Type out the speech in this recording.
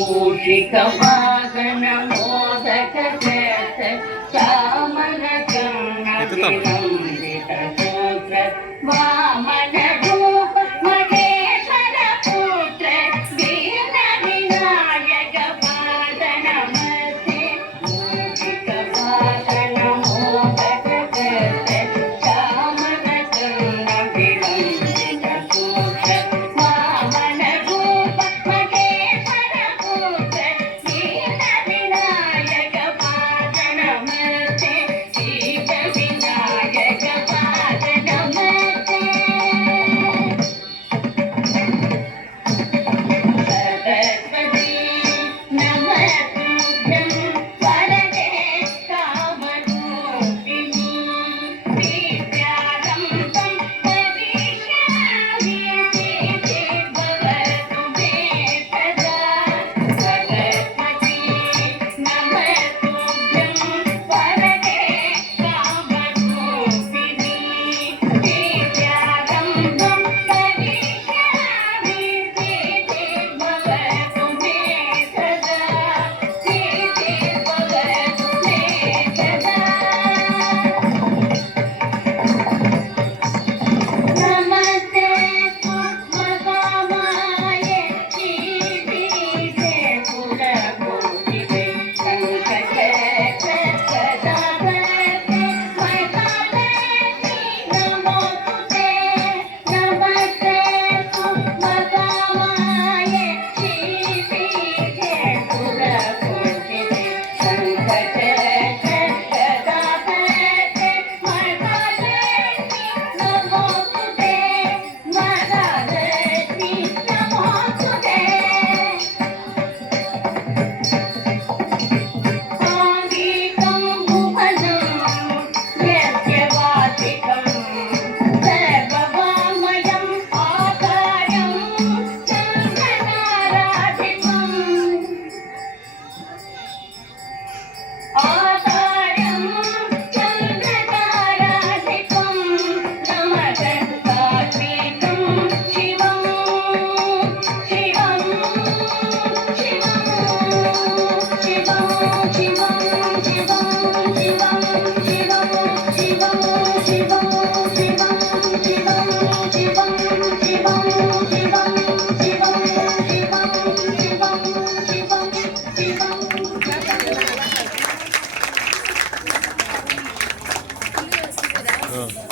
मूषिक वाहन मोदक चामर चंद्रित सूत्र वामन रूप महेश्वर पुत्र दीन विनायक पाद नमस्ते मूषिक वाहन मोदक चामर चंद्रित सूत्र वामन रूप महेश्वर पुत्र दीन विनायक पाद नमस्ते दीन विनायक पाद नमस्ते सरस्वती नमस्तुभ्यं वरदे कामरूपिणी विद्यारम्भं करिष्यामि सिद्धि भवतु मे सदा सरस्वती नमस्तुभ्यं वरदे कामरूपिणी विद्यारम्भं करिष्यामि सिद्धि भवतु मे सदा सिद्धि भवतु मे सदा नमस्ते कुसुमकामाय श्रीपीठे पुरपूजिते शङ्खचक्रगदाधरे वैतालक्ष्मी नमोस्तुते नमस्ते कुसुमकामाय श्रीपीठे पुरपूजिते शङ्खचक्रगदाधरे वैतालक्ष्मी नमोस्तुते वरलक्ष्मी नमोस्तुते साङ्गीतं भुवनं यस्य वाचिकं सर्ववामयम् आकारं चन्द्रताराधिपम् आकारं चन्द्रताराधिपं नमस्कार्पीतं शिवं शिवं शिवं शिवं शिवं शिवं शिवं शिवं शिवं शिवं शिवं शिवं शिवं शिवं शिवं शिवं शिवं शिवं शिवं